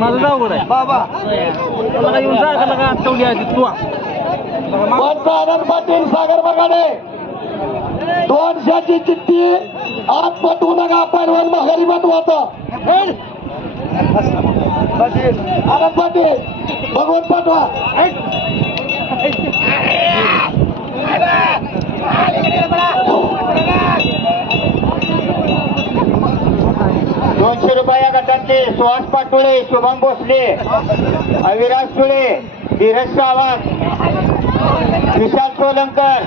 माझं जाऊ आहे बाबा मला येऊन जा का आठवली आधी तू. पाटील सागर बगाडे. दोनशेची चिठ्ठी आत पटवू नका पैलवान माघारी महत्त्वाचा आनंद पाटील भगवत पाठवा. दोनशे रुपया गटांचे सुहास पाटोळे शुभम भोसले अविराज सुळे धीरज सावंत विशाल सोलंकर.